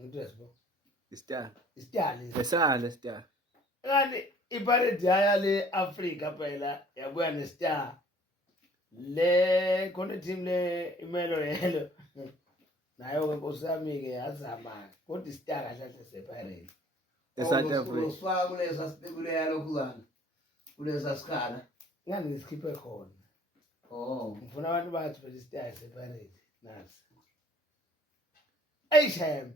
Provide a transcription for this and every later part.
Ngidwesbo. Istar. Istar lesi. Lesala star. Kanti iPirates yaya le Africa phela yabuya neStar. Le khona team le imelo yelo. Nayo ke nkosami ke yazama. Kodwa iStar kahle sePirates. eSouth Africa. Usifaka kulesa sibuleka lokhuzana. Kulesa sikhala. Ngani ngisikhiphe khona. Oh. Ngifuna abantu bathi phela iStar sePirates. Nasi. Ayishembe.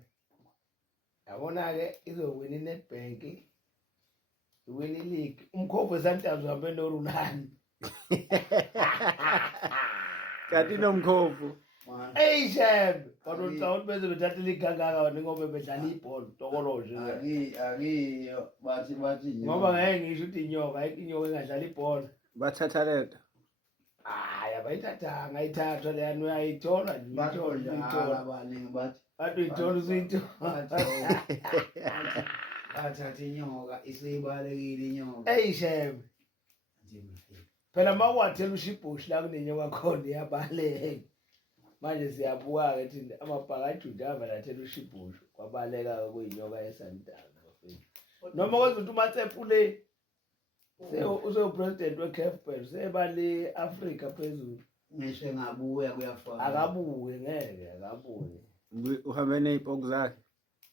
Yabona ke izowina iNedbank. Iwina ileague. Umkhombo Sundowns uhambe noRunani. Kanti nomkhofu. Ayishembe. Kodwa uthi bese bethatha ligangaka ngoba bedlala ibhola tokoloje. Akiyo bathi Ngoba ngeke ngisho ukuthi inyoka, ayikho inyoka engadlala ibhola. Bathatha leta. Hayi abayithathanga ayithathwa leyani uyayithola nje uyithola abaningi bathi uyithola usuyithola. bathatha inyoka isibalekile inyoka. Ayishembe. Phela mawathela ushibhushi la kunenyoka khona iyabaleka. Manje siyabuka ke thina amabhakathi udava lathela ushibhushi kwabaleka kuyinyoka yeSundowns bafethu. Noma kwezinto uMatsepu le usepresident weCAF sebale Africa phezulu. Ngisho ngabuya kuyafana. Akabuye ngeke akabuye. Uhambe nezibhoku zakhe.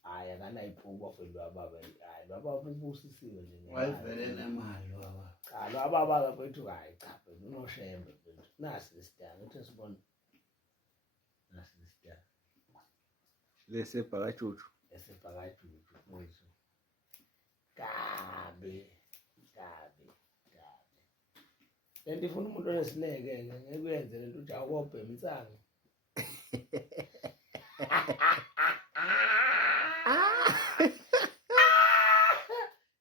Hayi akanayibhuku bafethu ababa. Hayi baba ubusisiwe nje. Wayivele nemali baba. Cha lo ababa bafethu hayi cha phela unoshembe phela. Nasi isidanga uthi sibona. Nasi isidanga. Lesebhakajuju. Esebhakajuju mfowethu. Kabe. Lento ifuna umuntu onesineke ngeke uyenze lento uthi awubhema insango.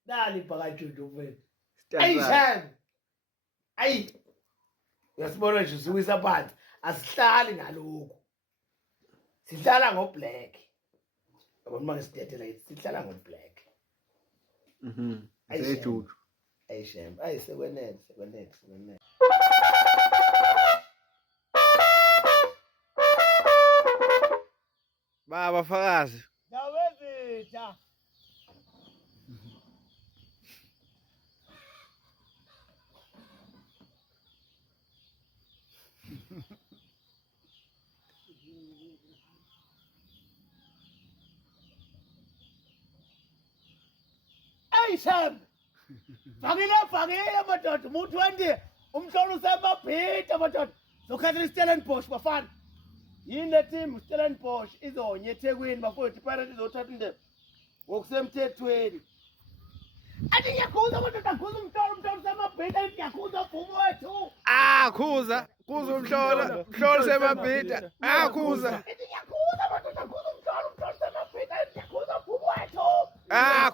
Dali bhakajuju mfethu. Ayishani. Ayi. Uyasibona nje usuwisa phansi. Asihlali ngalokho. Sihlala ngoblack. Yabona manje sidedela sihlala ngoblack. Sejuju. Ayishembe. Ayi sekwenele. Baba Fakazi. Dawezitha. Ayishembe. Fakile madoda mu-20 umhlolo usemabhida madoda zokhathela iStellenbosch bafana yini le team iStellenbosch izonya eThekwini bafowethu iPirates izothatha indebe ngokusemthethweni. Athi ngiyakhuza madoda khuza umhlolo usemabhida ngiyakhuza bhumu wethu. Khuza umhlolo semabhida. Khuza. Athi ngiyakhuza madoda khuza umhlolo semabhida ngiyakhuza bhumu wethu.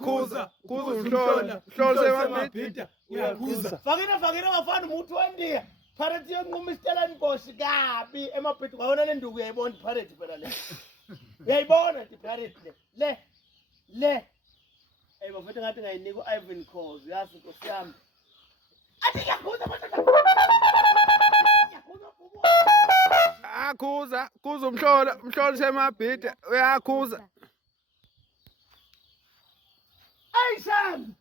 Khuza umhlolo semabhida. Ngiyakhuza. Fakile bafana mu-20 Pirates yonquma iStellenbosch kabi emabhidi kwawona le nduku uyayibona iPirates phela le. Uyayibona iPirates le. Hey bafethu ngathi ngayinika uIvan Khoza yazi Nkosi yami. Athi ngiyakhuza madoda. Khuza umhlolo semabhida uyakhuza. Ayisham.